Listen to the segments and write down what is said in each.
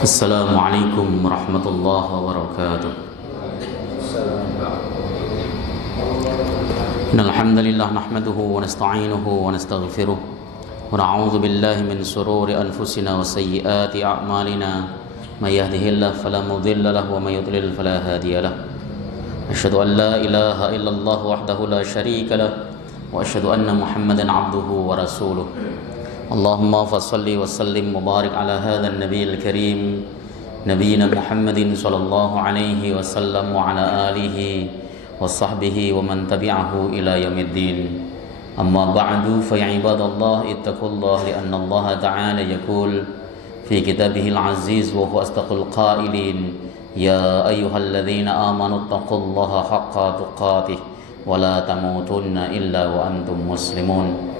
Assalamualaikum warahmatullahi wabarakatuh. Innal hamdalillah nahmaduhu wa nasta'inuhu wa nastaghfiruh wa na'udzu billahi min shururi anfusina wa sayyiati a'malina. May yahdihillahu fala mudilla lahu wa may yudlil fala hadiya lahu. Asyhadu an la ilaha illallah wahdahu la syarika lahu wa asyhadu anna Muhammadan 'abduhu wa rasuluh. Allahumma fassalli wa sallim wa barik ala hadzal nabiyil karim nabiyina Muhammadin sallallahu alaihi wasallam wa ala alihi wa sahbihi wa man tabi'ahu ila yaumiddin. Amma ba'du fa ya ibadallah ittaqullaha li anna Allah ta'ala yaqul fi kitabihil aziz wa huwa asdaqul qailin ya ayyuhalladzina amanu ittaqullaha haqqa tuqatih wa la tamutunna illa wa antum muslimun.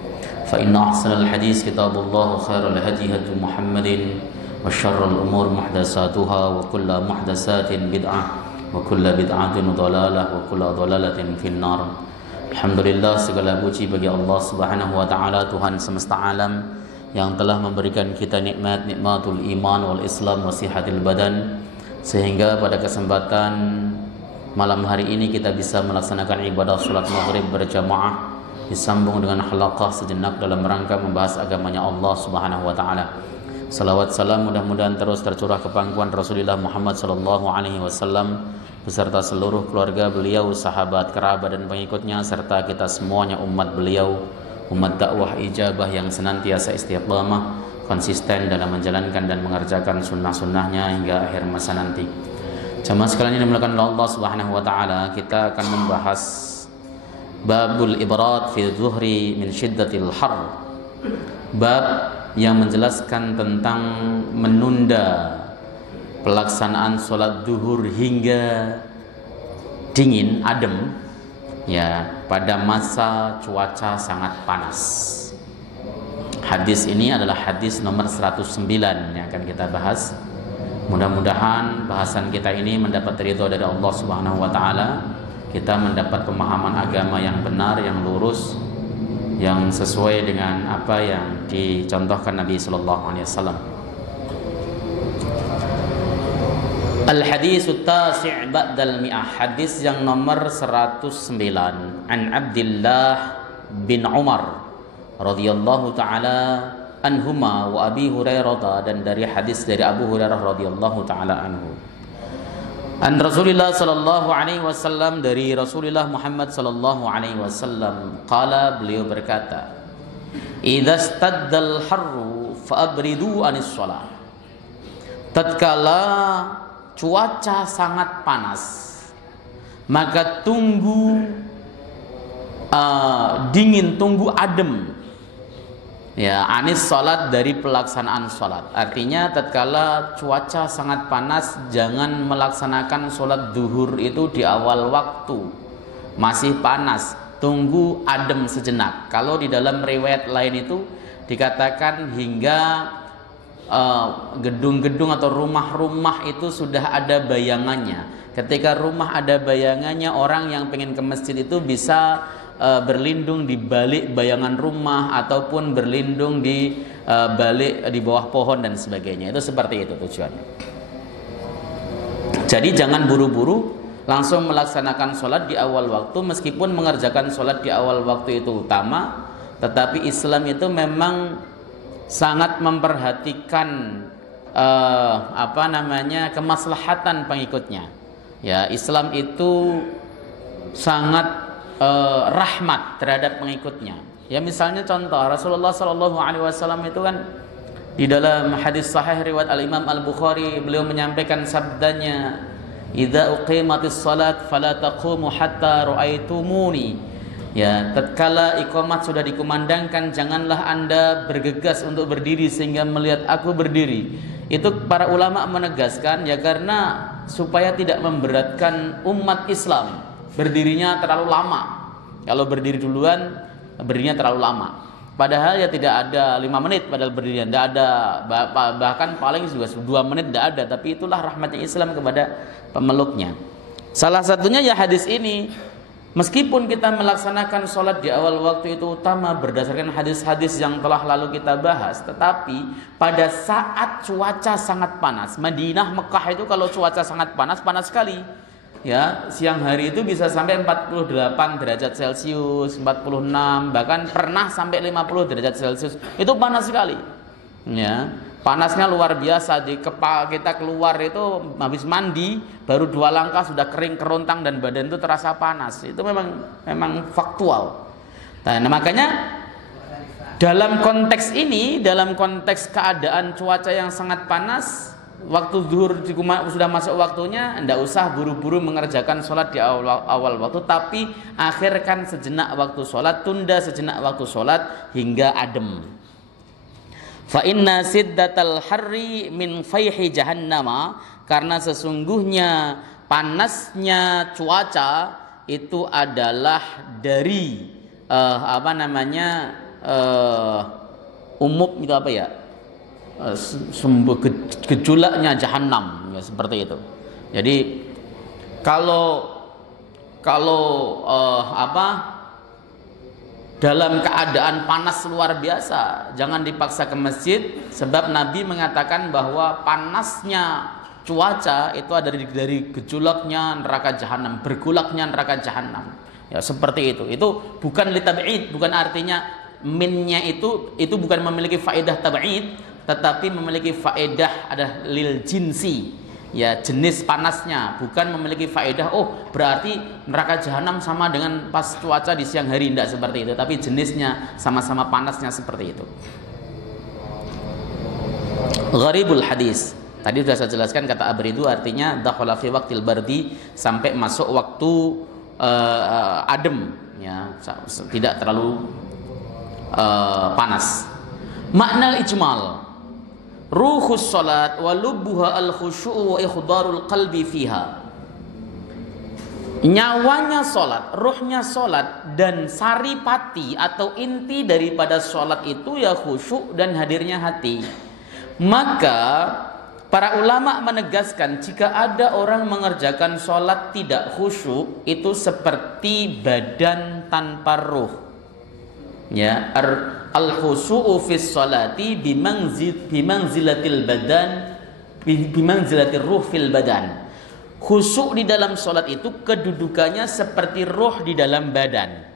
فإن أحسن الحديث كتاب الله وخير الهدي هدي محمد وشر الأمور محدثاتها وكل محدثات بدعة وكل بدعة ضلالة وكل ضلالة في النار. Alhamdulillah, segala puji bagi Allah Subhanahu wa taala, Tuhan semesta alam yang telah memberikan kita nikmatul iman wal Islam wa sihatil badan, sehingga pada kesempatan malam hari ini kita bisa melaksanakan ibadah salat maghrib berjamaah disambung dengan halaqah sejenak dalam rangka membahas agamanya Allah Subhanahu wa taala. Salawat salam mudah-mudahan terus tercurah ke pangkuan Rasulullah Muhammad sallallahu alaihi wasallam beserta seluruh keluarga beliau, sahabat, kerabat dan pengikutnya, serta kita semuanya umat beliau, umat dakwah ijabah yang senantiasa istiqamah konsisten dalam menjalankan dan mengerjakan sunnah-sunnahnya hingga akhir masa nanti. Jamaah sekalian yang dimuliakan oleh Allah Subhanahu wa taala, kita akan membahas Babul Ibarat fi Zuhri min Syiddatil Har. Bab yang menjelaskan tentang menunda pelaksanaan sholat duhur hingga dingin, adem, ya, pada masa cuaca sangat panas. Hadis ini adalah hadis nomor 109 yang akan kita bahas. Mudah-mudahan bahasan kita ini mendapat ridho dari Allah Subhanahu wa taala. Kita mendapat pemahaman agama yang benar, yang lurus, yang sesuai dengan apa yang dicontohkan Nabi sallallahu alaihi wasallam. Al-hadits at-tasi' ba'dal mi'ah, hadis yang nomor 109. An Abdullah bin Umar radhiyallahu taala anhuma wa Abi Hurairah, dan dari hadis dari Abu Hurairah radhiyallahu taala anhu. An Rasulillah sallallahu alaihi wasallam, dari Rasulullah Muhammad sallallahu alaihi wasallam, qala, beliau berkata, idza staddal harru faabridu anis shalah. Tatkala cuaca sangat panas, maka tunggu dingin, tunggu adem, ya, anis salat, dari pelaksanaan salat. Artinya tatkala cuaca sangat panas, jangan melaksanakan salat duhur itu di awal waktu, masih panas, tunggu adem sejenak. Kalau di dalam riwayat lain itu dikatakan hingga gedung-gedung atau rumah-rumah itu sudah ada bayangannya. Ketika rumah ada bayangannya, orang yang pengen ke masjid itu bisa berlindung di balik bayangan rumah ataupun berlindung di balik di bawah pohon dan sebagainya. Itu seperti itu tujuannya. Jadi jangan buru-buru langsung melaksanakan sholat di awal waktu, meskipun mengerjakan sholat di awal waktu itu utama, tetapi Islam itu memang sangat memperhatikan kemaslahatan pengikutnya. Ya, Islam itu sangat rahmat terhadap pengikutnya. Ya, misalnya contoh Rasulullah sallallahu alaihi wasallam itu kan di dalam hadis sahih riwayat Al-Imam Al-Bukhari, beliau menyampaikan sabdanya, idza uqimatis salat fala taqumu hatta ra'aitumuni. Ya, tatkala iqamat sudah dikumandangkan, janganlah Anda bergegas untuk berdiri sehingga melihat aku berdiri. Itu para ulama menegaskan, ya, karena supaya tidak memberatkan umat Islam berdirinya terlalu lama. Kalau berdiri duluan, berdirinya terlalu lama. Padahal ya tidak ada 5 menit padahal berdirinya, tidak ada, bahkan paling juga 2 menit tidak ada. Tapi itulah rahmatnya Islam kepada pemeluknya. Salah satunya ya hadis ini, Meskipun kita melaksanakan sholat di awal waktu itu utama berdasarkan hadis-hadis yang telah lalu kita bahas, tetapi pada saat cuaca sangat panas, Madinah, Mekah itu kalau cuaca sangat panas, panas sekali. Ya, siang hari itu bisa sampai 48 derajat Celcius, 46, bahkan pernah sampai 50 derajat Celcius. Itu panas sekali. Ya, panasnya luar biasa. Di kepala kita keluar itu habis mandi baru 2 langkah sudah kering kerontang dan badan itu terasa panas. Itu memang faktual. Nah, makanya dalam konteks ini, dalam konteks keadaan cuaca yang sangat panas, waktu zuhur sudah masuk waktunya, tidak usah buru-buru mengerjakan sholat di awal waktu, tapi akhirkan sejenak waktu sholat, tunda sejenak waktu sholat hingga adem. Fa inna siddatal harri min fayhi jahannama, karena sesungguhnya panasnya cuaca itu adalah dari itu apa ya, sumber gejolaknya jahanam, ya, seperti itu. Jadi kalau dalam keadaan panas luar biasa, jangan dipaksa ke masjid, sebab Nabi mengatakan bahwa panasnya cuaca itu ada dari gejolaknya neraka jahanam, bergolaknya neraka jahanam. Ya, seperti itu. Itu bukan litab'id, bukan artinya minnya itu bukan memiliki faedah tab'id, tetapi memiliki faedah ada lil jinsi. Ya, jenis panasnya, bukan memiliki faedah berarti neraka jahanam sama dengan pas cuaca di siang hari, tidak seperti itu, tapi jenisnya sama-sama panasnya seperti itu. Gharibul hadis, tadi sudah saya jelaskan, kata abridu artinya dakhala fi waqtil bardi, sampai masuk waktu adem, ya, tidak terlalu panas. Makna ijmal, ruhus salat wa lubbuha al-khusyu' wa ikhdarul qalbi fiha. Nyawanya salat, ruhnya salat, dan saripati atau inti daripada salat itu ya khusyuk dan hadirnya hati. Maka para ulama menegaskan, jika ada orang mengerjakan salat tidak khusyuk, itu seperti badan tanpa ruh. Ya, al-khusyu'u fis salati bimanzilatil badan bimanzilatir ruh fil badan. Khusyuk di dalam salat itu kedudukannya seperti ruh di dalam badan.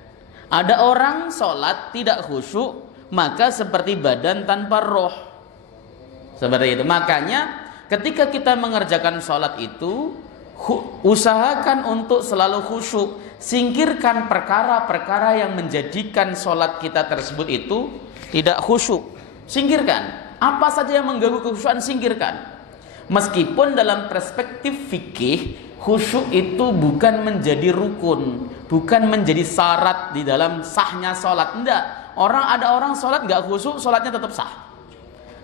Ada orang salat tidak khusyuk, maka seperti badan tanpa roh. Seperti itu. Makanya ketika kita mengerjakan salat itu, usahakan untuk selalu khusyuk. Singkirkan perkara-perkara yang menjadikan sholat kita tersebut itu tidak khusyuk. Singkirkan. Apa saja yang mengganggu kekhusyukan, singkirkan. Meskipun dalam perspektif fikih, khusyuk itu bukan menjadi rukun, bukan menjadi syarat di dalam sahnya sholat. Enggak. Ada orang sholat nggak khusyuk, sholatnya tetap sah.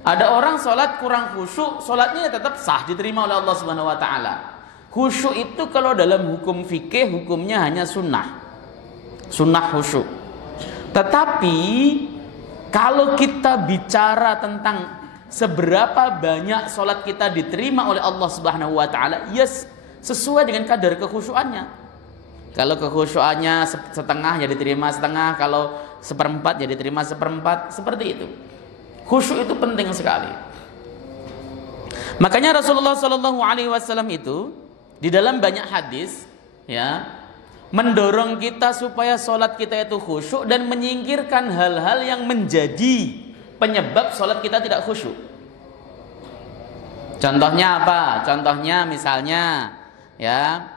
Ada orang sholat kurang khusyuk, sholatnya tetap sah, diterima oleh Allah Subhanahu Wa Taala. Khusyuk itu kalau dalam hukum fikih hukumnya hanya sunnah khusyuk. Tetapi kalau kita bicara tentang seberapa banyak sholat kita diterima oleh Allah Subhanahu Wa Taala, yes, sesuai dengan kadar kekhusyuannya. Kalau kekhusyuannya setengah ya diterima setengah, kalau seperempat ya diterima seperempat, seperti itu. Khusyuk itu penting sekali. Makanya Rasulullah SAW itu di dalam banyak hadis, ya, mendorong kita supaya sholat kita itu khusyuk dan menyingkirkan hal-hal yang menjadi penyebab sholat kita tidak khusyuk. Contohnya apa? Contohnya misalnya, ya,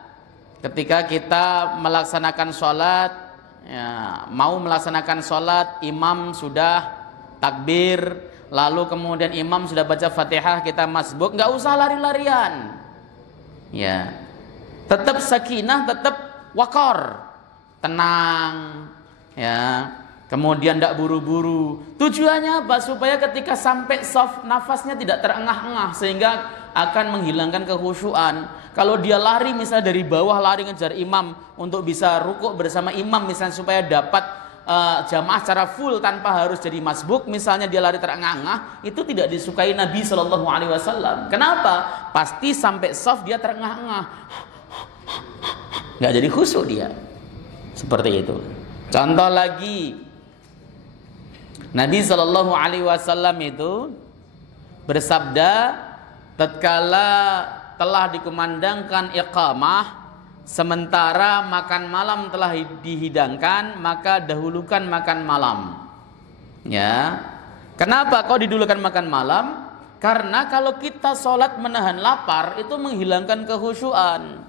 ketika kita melaksanakan sholat, ya, mau melaksanakan sholat, imam sudah takbir, lalu kemudian imam sudah baca Fatihah, kita masbuk, nggak usah lari-larian. Ya, tetap sakinah, tetap wakor, tenang, ya. Kemudian tidak buru-buru. Tujuannya apa? Supaya ketika sampai shaf nafasnya tidak terengah-engah, sehingga akan menghilangkan kekhusyuan. Kalau dia lari misalnya dari bawah, lari ngejar imam untuk bisa rukuk bersama imam misalnya, supaya dapat jamaah secara full tanpa harus jadi masbuk, misalnya dia lari terengah-engah, itu tidak disukai Nabi SAW. Kenapa? Pasti sampai shaf dia terengah-engah, nggak jadi khusyuk dia. Seperti itu. Contoh lagi, Nabi Shallallahu Alaihi Wasallam itu bersabda, tatkala telah dikumandangkan iqamah, sementara makan malam telah dihidangkan, maka dahulukan makan malam. Ya, kenapa kau didulukan makan malam? Karena kalau kita sholat menahan lapar itu menghilangkan kekhusyuan.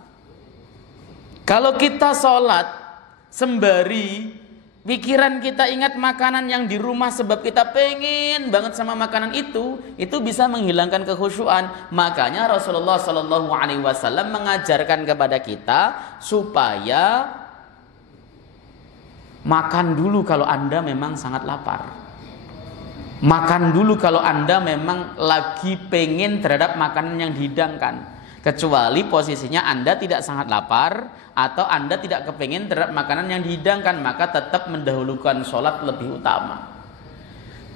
Kalau kita sholat sembari pikiran kita ingat makanan yang di rumah sebab kita pengen banget sama makanan itu bisa menghilangkan kekhusyuan. Makanya Rasulullah Shallallahu Alaihi Wasallam mengajarkan kepada kita supaya makan dulu kalau Anda memang sangat lapar. Makan dulu kalau Anda memang lagi pengen terhadap makanan yang dihidangkan. Kecuali posisinya Anda tidak sangat lapar atau Anda tidak kepengen terhadap makanan yang dihidangkan, maka tetap mendahulukan sholat lebih utama.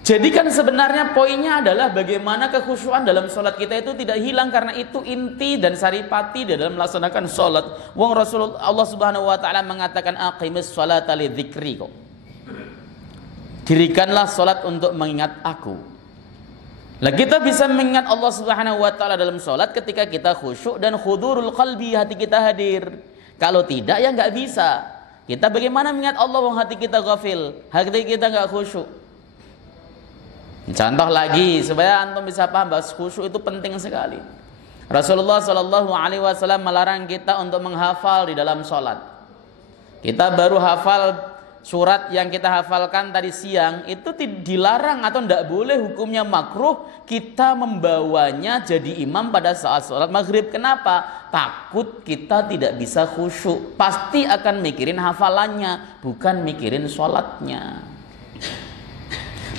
Jadi kan sebenarnya poinnya adalah bagaimana kekhusyuan dalam sholat kita itu tidak hilang, karena itu inti dan saripati dalam melaksanakan sholat. Wong Rasulullah Allah Subhanahu Wa Taala mengatakan aqimis sholata li dzikri kok. Dirikanlah sholat untuk mengingat aku. Nah, kita bisa mengingat Allah Subhanahu Wa Taala dalam sholat ketika kita khusyuk dan khudurul qalbi, hati kita hadir. Kalau tidak ya nggak bisa. Kita bagaimana mengingat Allah wong hati kita ghafil, hati kita nggak khusyuk. Contoh lagi supaya antum bisa paham bahwa khusyuk itu penting sekali. Rasulullah Shallallahu Alaihi Wasallam melarang kita untuk menghafal di dalam sholat. Kita baru hafal surat yang kita hafalkan tadi siang itu dilarang atau tidak boleh, hukumnya makruh kita membawanya jadi imam pada saat sholat maghrib. Kenapa? Takut kita tidak bisa khusyuk, pasti akan mikirin hafalannya bukan mikirin sholatnya.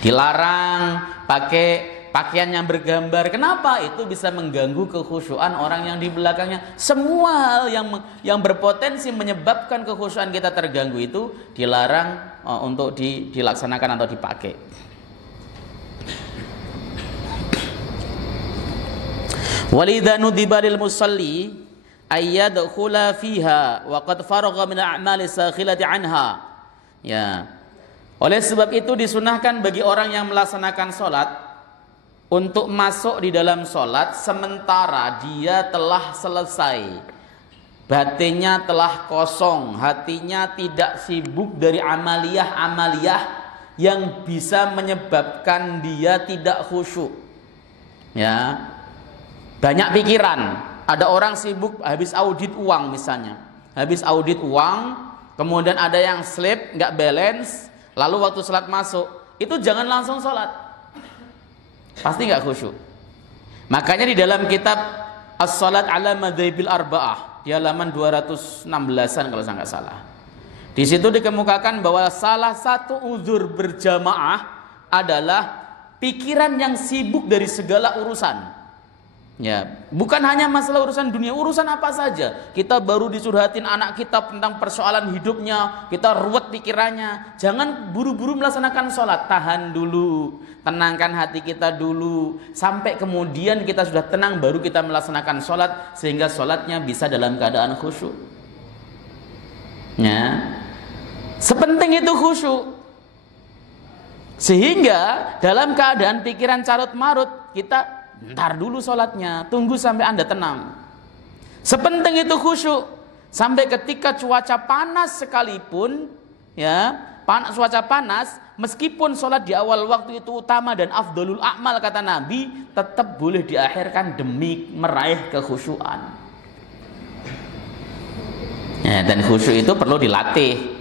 Dilarang pakai pakaian yang bergambar. Kenapa? Itu bisa mengganggu kekhusyuan orang yang di belakangnya. Semua hal yang berpotensi menyebabkan kekhusyuan kita terganggu itu dilarang untuk dilaksanakan atau dipakai. Walidha nudiba lil musalli ayyadkhula fiha wa qad faragha min a'mali sakhilati anha. Ya. Oleh sebab itu disunahkan bagi orang yang melaksanakan sholat untuk masuk di dalam sholat sementara dia telah selesai, batinnya telah kosong, hatinya tidak sibuk dari amaliyah-amaliyah yang bisa menyebabkan dia tidak khusyuk. Ya, banyak pikiran. Ada orang sibuk habis audit uang misalnya, habis audit uang, kemudian ada yang slip, nggak balance, lalu waktu sholat masuk, itu jangan langsung sholat. Pasti nggak khusyuk. Makanya di dalam kitab As-Salat ala Madzabil Arba'ah di halaman 216-an kalau saya nggak salah, di situ dikemukakan bahwa salah satu uzur berjamaah adalah pikiran yang sibuk dari segala urusan. Ya, bukan hanya masalah urusan dunia, urusan apa saja. Kita baru disurhatin anak kita tentang persoalan hidupnya, kita ruwet pikirannya. Jangan buru-buru melaksanakan sholat, tahan dulu, tenangkan hati kita dulu, sampai kemudian kita sudah tenang baru kita melaksanakan sholat, sehingga sholatnya bisa dalam keadaan khusyuk. Ya, sepenting itu khusyuk. Sehingga dalam keadaan pikiran carut marut, kita ntar dulu sholatnya, tunggu sampai Anda tenang. Sepenting itu khusyuk, sampai ketika cuaca panas sekalipun, ya, cuaca panas, meskipun sholat di awal waktu itu utama dan afdolul a'mal kata Nabi, tetap boleh diakhirkan demi meraih kekhusyuan. Ya, dan khusyuk itu perlu dilatih.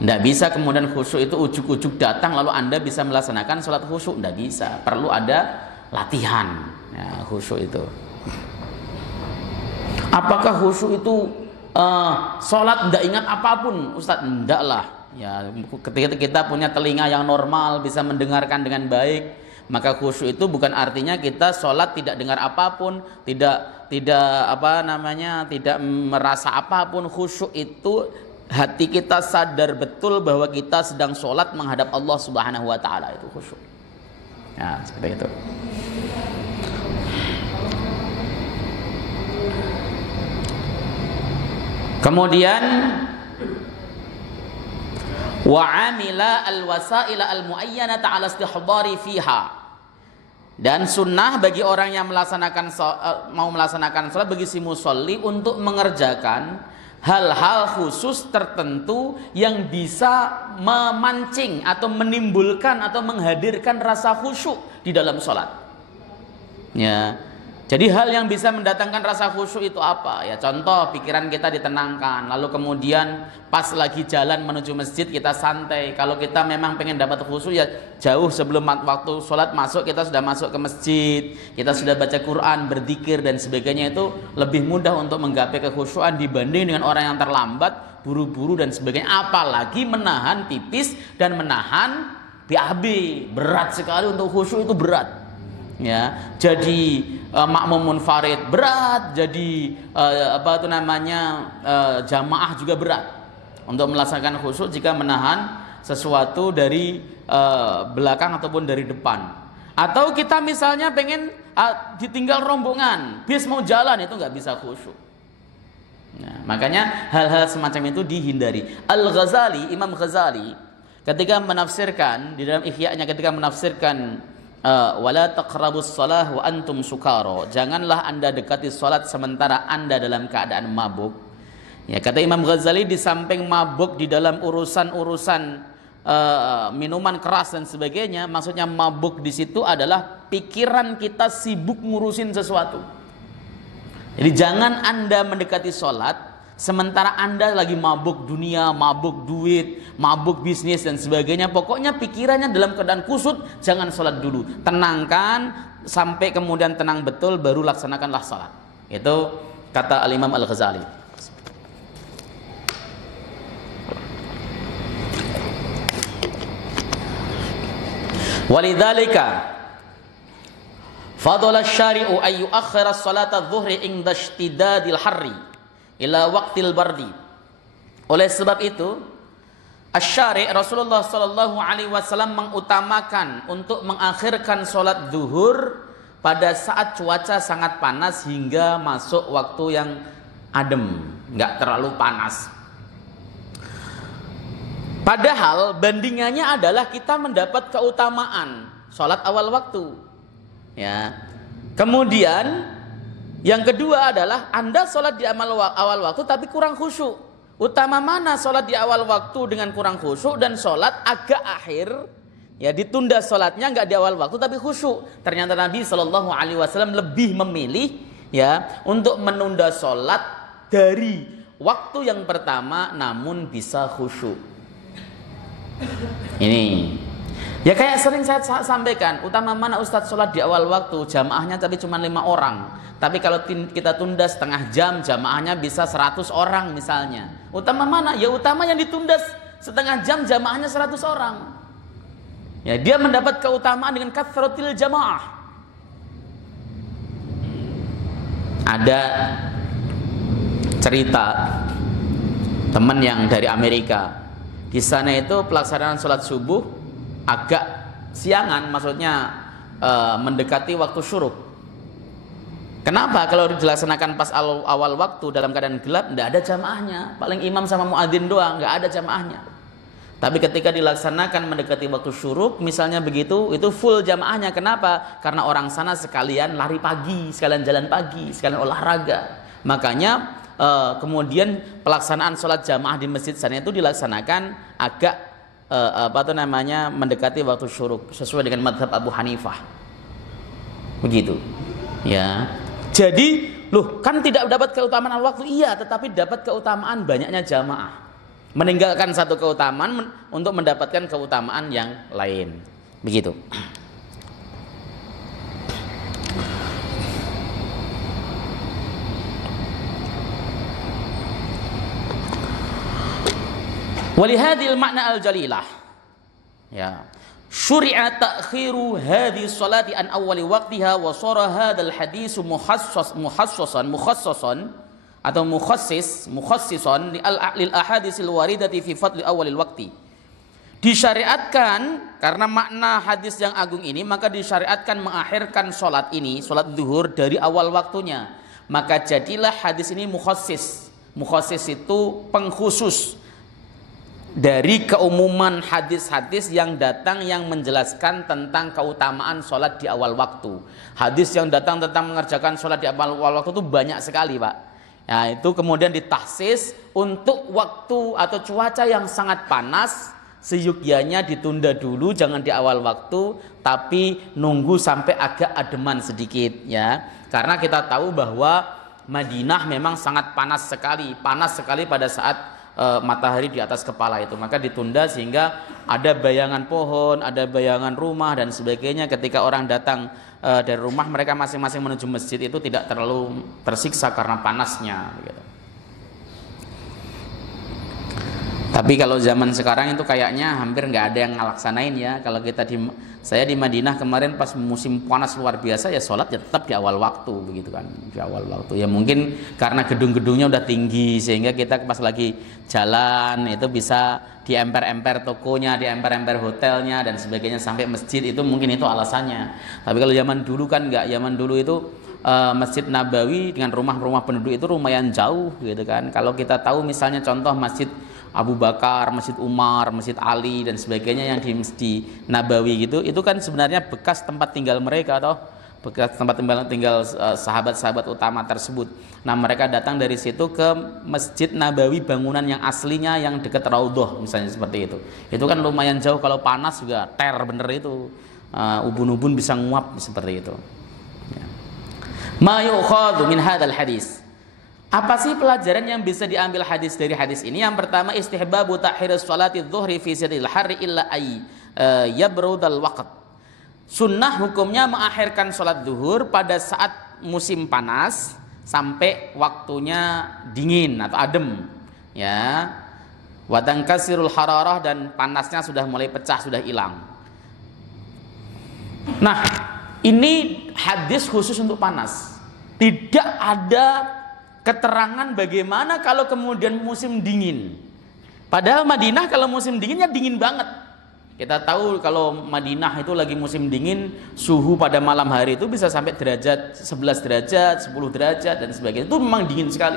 Tidak bisa kemudian khusyuk itu ujuk-ujuk datang lalu Anda bisa melaksanakan sholat khusyuk. Tidak bisa, perlu ada latihan. Ya, khusyuk itu. Apakah khusyuk itu sholat tidak ingat apapun? Ustaz, tidak lah. Ya, ketika kita punya telinga yang normal bisa mendengarkan dengan baik, maka khusyuk itu bukan artinya kita sholat tidak dengar apapun, tidak merasa apapun. Khusyuk itu hati kita sadar betul bahwa kita sedang sholat menghadap Allah Subhanahu Wa Taala, itu khusyuk. Ya, seperti itu. Kemudian wa amila al-wasaila al-muayyanata 'ala istihdari fiha. Dan sunnah bagi orang yang mau melaksanakan sholat, bagi si musolli untuk mengerjakan hal-hal khusus tertentu yang bisa memancing atau menimbulkan atau menghadirkan rasa khusyuk di dalam sholat. Ya, jadi hal yang bisa mendatangkan rasa khusyuk itu apa? Ya, contoh pikiran kita ditenangkan, lalu kemudian pas lagi jalan menuju masjid kita santai. Kalau kita memang pengen dapat khusyuk, ya jauh sebelum waktu sholat masuk kita sudah masuk ke masjid, kita sudah baca Quran, berzikir dan sebagainya. Itu lebih mudah untuk menggapai kekhusyukan dibanding dengan orang yang terlambat, buru-buru dan sebagainya. Apalagi menahan pipis dan menahan BAB, berat sekali untuk khusyuk, itu berat. Ya, jadi makmum munfarid berat, jadi jamaah juga berat untuk melaksanakan khusyuk jika menahan sesuatu dari belakang ataupun dari depan. Atau kita misalnya pengen ditinggal rombongan, bis mau jalan, itu nggak bisa khusyuk. Nah, makanya hal-hal semacam itu dihindari. Al-Ghazali, Imam Ghazali ketika menafsirkan di dalam Ihya-nya, ketika menafsirkan wala taqrabus shalah wa antum sukara, janganlah Anda dekati salat sementara Anda dalam keadaan mabuk. Ya, kata Imam Ghazali, di samping mabuk di dalam urusan-urusan minuman keras dan sebagainya, maksudnya mabuk di situ adalah pikiran kita sibuk ngurusin sesuatu. Jadi jangan Anda mendekati salat sementara Anda lagi mabuk dunia, mabuk duit, mabuk bisnis dan sebagainya. Pokoknya pikirannya dalam keadaan kusut, jangan sholat dulu. Tenangkan sampai kemudian tenang betul, baru laksanakanlah sholat. Itu kata Al-Imam Al-Ghazali. Walidzalika fadala asy-syari'u ay yu'akhkhira as-salata adh-dhuhri inda ishtidadil harri ila waqtil bardi. Oleh sebab itu, asy-syari' Rasulullah sallallahu alaihi wasallam mengutamakan untuk mengakhirkan salat zuhur pada saat cuaca sangat panas hingga masuk waktu yang adem, enggak terlalu panas. Padahal bandingannya adalah kita mendapat keutamaan salat awal waktu. Ya. Kemudian yang kedua adalah Anda sholat di awal waktu tapi kurang khusyuk. Utama mana sholat di awal waktu dengan kurang khusyuk, dan sholat agak akhir, ya ditunda sholatnya nggak di awal waktu tapi khusyuk. Ternyata Nabi Shallallahu Alaihi Wasallam lebih memilih ya untuk menunda sholat dari waktu yang pertama namun bisa khusyuk. Ini ya kayak sering saya sampaikan, utama mana Ustadz sholat di awal waktu, jamaahnya tapi cuma 5 orang. Tapi kalau kita tunda setengah jam, jamaahnya bisa 100 orang misalnya. Utama mana? Ya utama yang ditunda setengah jam, jamaahnya 100 orang. Ya, dia mendapat keutamaan dengan kathratil jamaah. Ada cerita teman yang dari Amerika. Di sana itu pelaksanaan sholat subuh agak siangan, maksudnya mendekati waktu syuruk. Kenapa? Kalau dilaksanakan pas awal waktu dalam keadaan gelap, tidak ada jamaahnya. Paling imam sama muadzin doang, nggak ada jamaahnya. Tapi ketika dilaksanakan mendekati waktu syuruk, misalnya begitu, itu full jamaahnya. Kenapa? Karena orang sana sekalian lari pagi, sekalian jalan pagi, sekalian olahraga. Makanya kemudian pelaksanaan sholat jamaah di masjid sana itu dilaksanakan agak mendekati waktu syuruk, sesuai dengan madhab Abu Hanifah. Begitu. Ya. Jadi, loh kan tidak dapat keutamaan waktu, iya, tetapi dapat keutamaan banyaknya jamaah. Meninggalkan satu keutamaan untuk mendapatkan keutamaan yang lain. Begitu. Walihadil makna al-jalilah. Ya. Syuri'a ta'khiru hadhihi sholati an awwali waqtiha wa shara hadzal hadits mukhassasan atau mukhassisan lil ahadisil waridati fi fadli awwalil waqti. Disyariatkan karena makna hadis yang agung ini, maka disyariatkan mengakhirkan sholat ini, sholat zuhur dari awal waktunya. Maka jadilah hadis ini mukhassis. Mukhassis itu pengkhusus. dari keumuman hadis-hadis yang datang yang menjelaskan tentang keutamaan sholat di awal waktu. Hadis yang datang tentang mengerjakan sholat di awal waktu itu banyak sekali, Pak. Ya, itu kemudian ditahsis untuk waktu atau cuaca yang sangat panas, seyogyanya ditunda dulu, jangan di awal waktu, tapi nunggu sampai agak ademan sedikit, ya. Karena kita tahu bahwa Madinah memang sangat panas sekali pada saat matahari di atas kepala itu, maka ditunda sehingga ada bayangan pohon, ada bayangan rumah dan sebagainya. Ketika orang datang dari rumah mereka masing-masing menuju masjid itu tidak terlalu tersiksa karena panasnya gitu. Tapi kalau zaman sekarang itu kayaknya hampir nggak ada yang ngelaksanain ya. Kalau saya di Madinah kemarin pas musim panas luar biasa ya sholat ya tetap di awal waktu begitu kan, di awal waktu. Ya mungkin karena gedung-gedungnya udah tinggi sehingga kita pas lagi jalan itu bisa di emper-emper tokonya, di emper-emper hotelnya dan sebagainya sampai masjid, itu mungkin itu alasannya. Tapi kalau zaman dulu kan nggak, zaman dulu itu Masjid Nabawi dengan rumah-rumah penduduk itu lumayan jauh gitu kan. Kalau kita tahu misalnya contoh Masjid Abu Bakar, Masjid Umar, Masjid Ali dan sebagainya yang di Nabawi gitu, itu kan sebenarnya bekas tempat tinggal mereka toh, bekas tempat tinggal sahabat-sahabat utama tersebut. Nah, mereka datang dari situ ke Masjid Nabawi bangunan yang aslinya yang dekat Raudhah misalnya seperti itu. Itu kan lumayan jauh, kalau panas juga ter bener itu. Ubun-ubun bisa nguap seperti itu. Ya. Ma yu'khadhu min hadzal hadis. Apa sih pelajaran yang bisa diambil dari hadis ini? Yang pertama, istihbabu ta'khirus sholati dzuhri fi sidil harri illa ay yabrudal waqt. Sunnah hukumnya mengakhirkan sholat zuhur pada saat musim panas sampai waktunya dingin atau adem, ya. Wa tankasirul hararah, dan panasnya sudah mulai pecah, sudah hilang. Nah, ini hadis khusus untuk panas. Tidak ada keterangan bagaimana kalau kemudian musim dingin. Padahal Madinah kalau musim dinginnya dingin banget. Kita tahu kalau Madinah itu lagi musim dingin, suhu pada malam hari itu bisa sampai 11 derajat, 10 derajat dan sebagainya. Itu memang dingin sekali.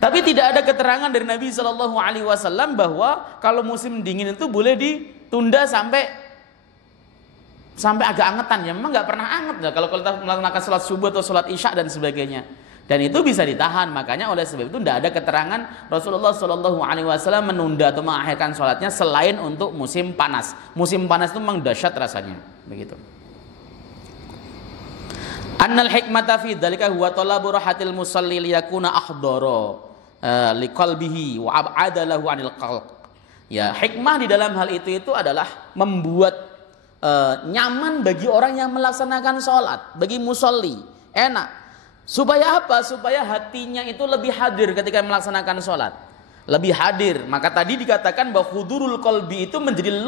Tapi tidak ada keterangan dari Nabi Shallallahu Alaihi Wasallam bahwa kalau musim dingin itu boleh ditunda sampai agak angetan. Ya memang nggak pernah anget ya kalau kita melaksanakan sholat subuh atau sholat isya dan sebagainya. Dan itu bisa ditahan. Makanya oleh sebab itu tidak ada keterangan Rasulullah Shallallahu Alaihi Wasallam menunda atau mengakhirkan sholatnya selain untuk musim panas. Musim panas itu memang dahsyat rasanya, begitu. Annal hikmata fi dzalika huwa talabu rahatil musalli liyakuna ahdara liqalbihi wa ab'ada lahu 'anil qalq. Ya, hikmah di dalam hal itu adalah membuat nyaman bagi orang yang melaksanakan sholat, bagi musalli, enak. Supaya apa? Supaya hatinya itu lebih hadir ketika melaksanakan sholat, lebih hadir. Maka tadi dikatakan bahwa hudurul qalbi itu menjadi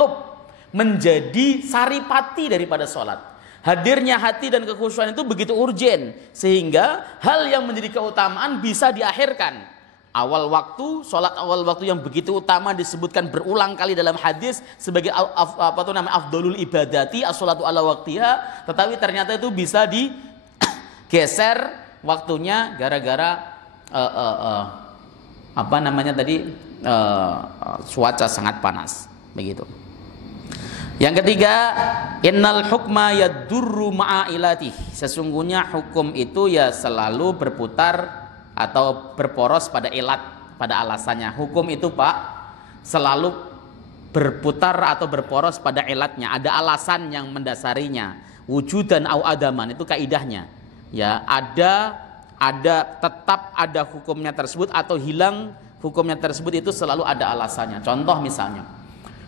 menjadi saripati daripada sholat. Hadirnya hati dan kekhusyuan itu begitu urgen sehingga hal yang menjadi keutamaan bisa diakhirkan. Awal waktu, sholat awal waktu yang begitu utama disebutkan berulang kali dalam hadis sebagai afdalul ibadati as-sholatu ala waqtiha, tetapi ternyata itu bisa digeser waktunya gara-gara cuaca sangat panas, begitu. Yang ketiga, innal hukma yadurru ma'a ilatih. Sesungguhnya hukum itu ya selalu berputar atau berporos pada ilat, pada alasannya. Hukum itu Pak selalu berputar atau berporos pada ilatnya, ada alasan yang mendasarinya. Wujudan au adaman, itu kaidahnya. Ya, tetap ada hukumnya tersebut atau hilang hukumnya tersebut, itu selalu ada alasannya. Contoh misalnya,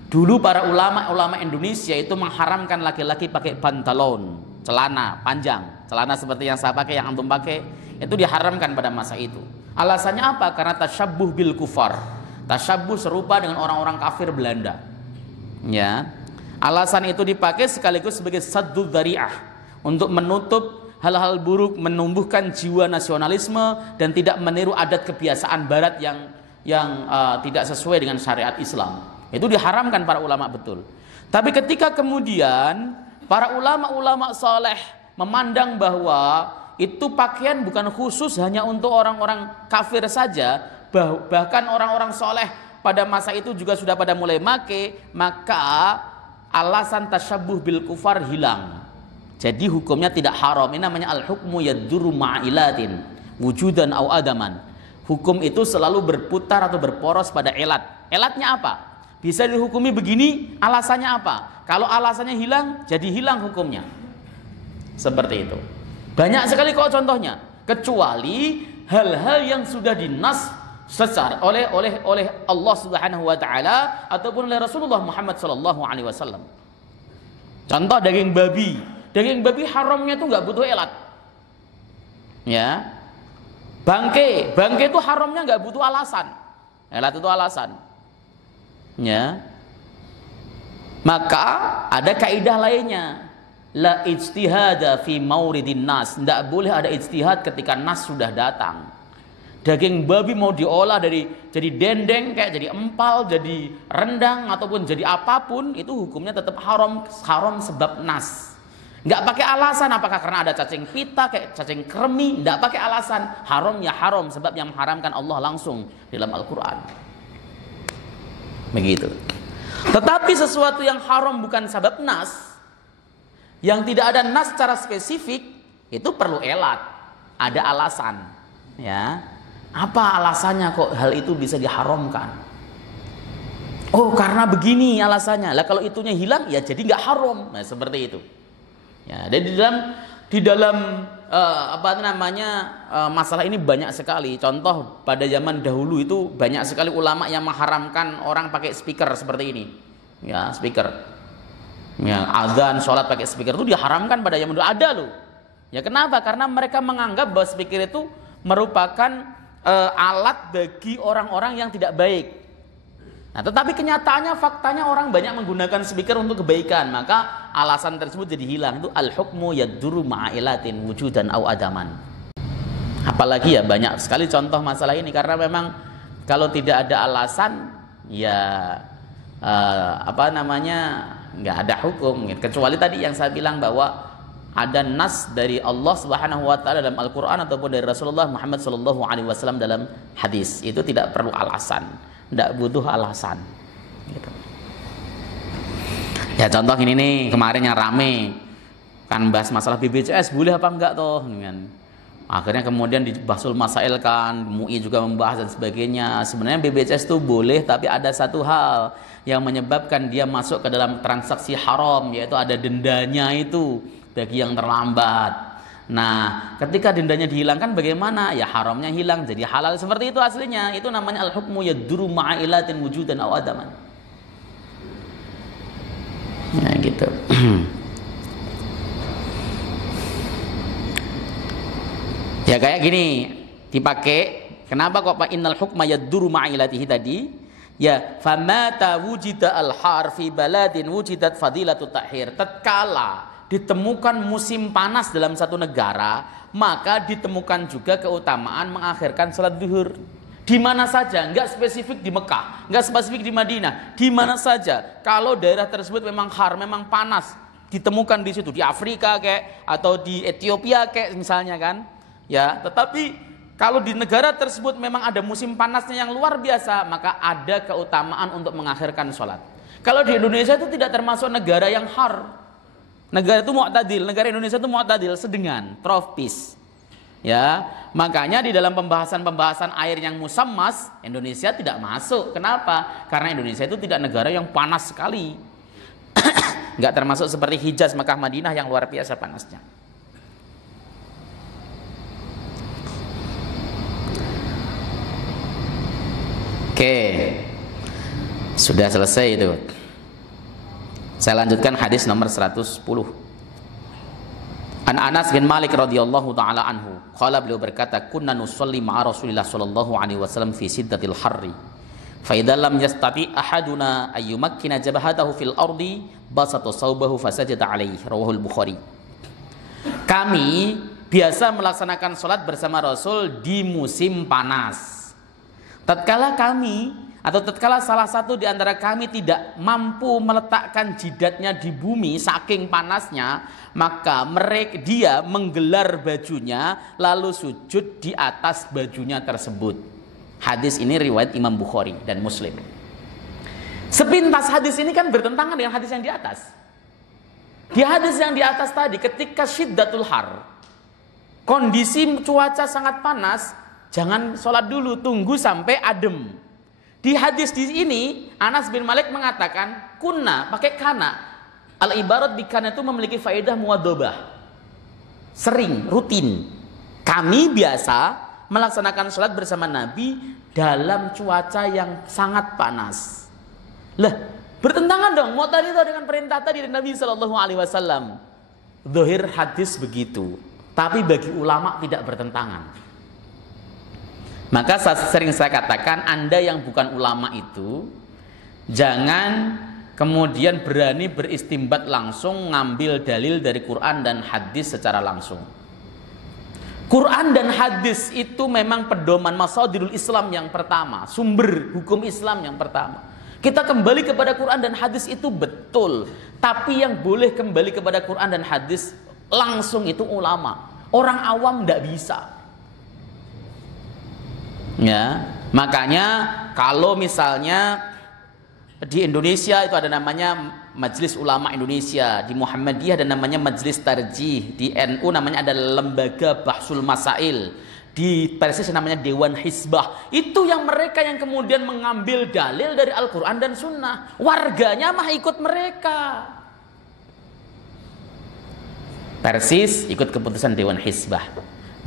dulu para ulama Indonesia itu mengharamkan laki-laki pakai pantalon, celana panjang, celana seperti yang saya pakai, yang antum pakai, itu diharamkan pada masa itu. Alasannya apa? Karena tasyabbuh bil kufar, tasyabbuh serupa dengan orang-orang kafir Belanda. Ya, alasan itu dipakai sekaligus sebagai saddud dzari'ah, untuk menutup hal-hal buruk, menumbuhkan jiwa nasionalisme dan tidak meniru adat kebiasaan Barat yang tidak sesuai dengan syariat Islam. Itu diharamkan para ulama, betul. Tapi ketika kemudian para ulama saleh memandang bahwa itu pakaian bukan khusus hanya untuk orang-orang kafir saja, bahkan orang-orang saleh pada masa itu juga sudah pada mulai make, maka alasan tasyabbuh bil kufar hilang. Jadi hukumnya tidak haram. Ini namanya al-hukmu yadurru ma'ilatin wujudan au adaman. Hukum itu selalu berputar atau berporos pada elat. Elatnya apa? Bisa dihukumi begini, alasannya apa? Kalau alasannya hilang, jadi hilang hukumnya. Seperti itu. Banyak sekali kok contohnya. Kecuali hal-hal yang sudah dinas secara oleh Allah Subhanahu wa taala ataupun oleh Rasulullah Muhammad sallallahu alaihi wasallam. Contoh daging babi. Daging babi haramnya itu enggak butuh elat. Ya. Bangke itu haramnya enggak butuh alasan. Elat itu alasan. Ya. Maka ada kaidah lainnya. La ijtihada fi mauridin nas. Tidak boleh ada ijtihad ketika nas sudah datang. Daging babi mau diolah jadi dendeng, kayak jadi empal, jadi rendang ataupun jadi apapun, itu hukumnya tetap haram sebab nas. Nggak pakai alasan apakah karena ada cacing pita, kayak cacing kremi, nggak pakai alasan. Haram ya haram sebab yang mengharamkan Allah langsung dalam Al-Qur'an. Begitu. Tetapi sesuatu yang haram bukan sebab nas, yang tidak ada nas secara spesifik, itu perlu elat, ada alasan. Ya, apa alasannya kok hal itu bisa diharamkan? Oh, karena begini alasannya. Lah kalau itunya hilang, ya jadi nggak haram. Nah, seperti itu. Ya, dan di dalam masalah ini banyak sekali. Contoh pada zaman dahulu itu banyak sekali ulama yang mengharamkan orang pakai speaker seperti ini. Ya, speaker. Ya, azan, sholat pakai speaker itu diharamkan pada zaman dulu, ada loh. Ya kenapa? Karena mereka menganggap bahwa speaker itu merupakan alat bagi orang-orang yang tidak baik. Nah, tetapi kenyataannya, faktanya orang banyak menggunakan speaker untuk kebaikan, maka alasan tersebut jadi hilang. Itu al-hukmu yadurru ma'ilatin wujudan au adaman. Apalagi ya banyak sekali contoh masalah ini, karena memang kalau tidak ada alasan, ya nggak ada hukum, kecuali tadi yang saya bilang bahwa ada nas dari Allah Subhanahu wa taala dalam Al-Qur'an ataupun dari Rasulullah Muhammad sallallahu alaihi wasallam dalam hadis. Itu tidak perlu alasan, tidak butuh alasan gitu. Ya contoh ini nih, kemarin yang rame kan bahas masalah BPJS boleh apa enggak toh kan. Akhirnya kemudian dibasul masail kan, MUI juga membahas dan sebagainya. Sebenarnya BPJS itu boleh, tapi ada satu hal yang menyebabkan dia masuk ke dalam transaksi haram, yaitu ada dendanya itu bagi yang terlambat. Nah, ketika dendanya dihilangkan bagaimana? Ya haramnya hilang, jadi halal seperti itu aslinya. Itu namanya al-hukmu yadurru ma'ilatin wujudan aw adaman. Ya gitu. Ya kayak gini dipakai. Kenapa kok Pak innal hukma yadurru ma'ilatihi tadi? Ya, famata wujida al-har fi baladin wujidat fadilatu tahhir. Tatkala ditemukan musim panas dalam satu negara, maka ditemukan juga keutamaan mengakhirkan salat zuhur. Di mana saja, enggak spesifik di Mekah, enggak spesifik di Madinah, di mana saja. Kalau daerah tersebut memang har, memang panas, ditemukan di situ, di Afrika kayak atau di Ethiopia kayak misalnya kan. Ya, tetapi kalau di negara tersebut memang ada musim panasnya yang luar biasa, maka ada keutamaan untuk mengakhirkan sholat. Kalau di Indonesia itu tidak termasuk negara yang har. Negara itu mu'tadil, negara Indonesia itu mu'tadil, sedengan, tropis. Ya, makanya di dalam pembahasan air yang musammas, Indonesia tidak masuk. Kenapa? Karena Indonesia itu tidak negara yang panas sekali. Enggak termasuk seperti Hijaz, Makkah, Madinah yang luar biasa panasnya. Oke, sudah selesai itu. Saya lanjutkan hadis nomor 110. An Anas bin Malik radhiyallahu taala anhu, qala beliau berkata, kunna nusalli ma'a Rasulillah sallallahu alaihi wasallam fi siddatil harri. Fa idza lam yastati ahaduna ayyumakkina jabhatahu fil ardi basata saubahu fasajada alaihi. Rawahul Bukhari. Kami biasa melaksanakan salat bersama Rasul di musim panas. Tatkala salah satu di antara kami tidak mampu meletakkan jidatnya di bumi saking panasnya, maka dia menggelar bajunya lalu sujud di atas bajunya tersebut. Hadis ini riwayat Imam Bukhari dan Muslim. Sepintas hadis ini kan bertentangan dengan hadis yang di atas. Di hadis yang di atas tadi, ketika syiddatul har, kondisi cuaca sangat panas, jangan sholat dulu, tunggu sampai adem. Di hadis di ini, Anas bin Malik mengatakan, kunna, pakai kana. Al-ibarat di kana itu memiliki faedah muwadobah. Sering, rutin. Kami biasa melaksanakan sholat bersama Nabi dalam cuaca yang sangat panas. Lah, bertentangan dong mu'taridah dengan perintah tadi dari Nabi Shallallahu Alaihi Wasallam. Zahir hadis begitu, tapi bagi ulama tidak bertentangan. Maka sering saya katakan, Anda yang bukan ulama itu jangan kemudian berani beristimbat langsung, ngambil dalil dari Quran dan hadis secara langsung. Quran dan hadis itu memang pedoman masadirul Islam yang pertama, sumber hukum Islam yang pertama. Kita kembali kepada Quran dan hadis itu betul, tapi yang boleh kembali kepada Quran dan hadis langsung itu ulama. Orang awam tidak bisa. Ya, makanya kalau misalnya di Indonesia itu ada namanya Majelis Ulama Indonesia, di Muhammadiyah ada namanya Majelis Tarjih, di NU namanya ada Lembaga Bahsul Masail, di Persis namanya Dewan Hizbah. Itu yang mereka yang kemudian mengambil dalil dari Al-Quran dan Sunnah. Warganya mah ikut mereka. Persis ikut keputusan Dewan Hizbah,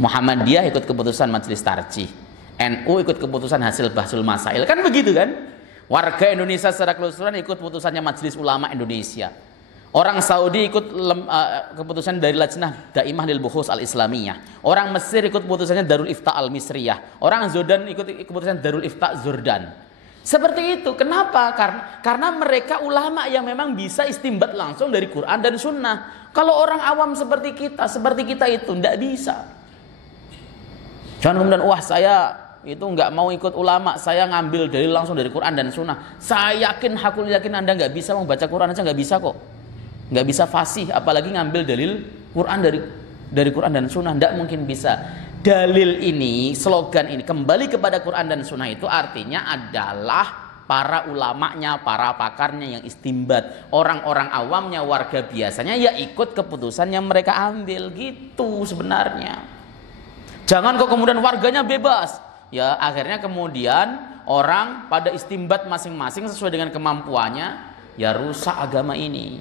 Muhammadiyah ikut keputusan Majelis Tarjih, NU ikut keputusan hasil Bahsul Masail. Kan begitu kan? Warga Indonesia secara keseluruhan ikut putusannya Majelis Ulama Indonesia. Orang Saudi ikut keputusan dari Lajnah Daimah lil Buhus al-Islamiyah. Orang Mesir ikut putusannya Darul Ifta al-Misriyah. Orang Jordan ikut keputusan Darul Ifta Jordan. Seperti itu. Kenapa? Karena mereka ulama yang memang bisa istimbat langsung dari Quran dan Sunnah. Kalau orang awam seperti kita itu tidak bisa. Jangan kemudian, wah saya itu nggak mau ikut ulama, saya ngambil dalil langsung dari Quran dan Sunnah. Saya hakul yakin Anda nggak bisa membaca Quran aja, nggak bisa kok, nggak bisa fasih, apalagi ngambil dalil Quran dari Quran dan Sunnah, nggak mungkin bisa. Dalil ini, slogan ini kembali kepada Quran dan Sunnah itu artinya adalah para ulamanya, para pakarnya yang istimbat. Orang-orang awamnya, warga biasanya ya ikut keputusan yang mereka ambil, gitu sebenarnya. Jangan kok kemudian warganya bebas. Ya, akhirnya kemudian orang pada istimbat masing-masing sesuai dengan kemampuannya, ya rusak agama ini.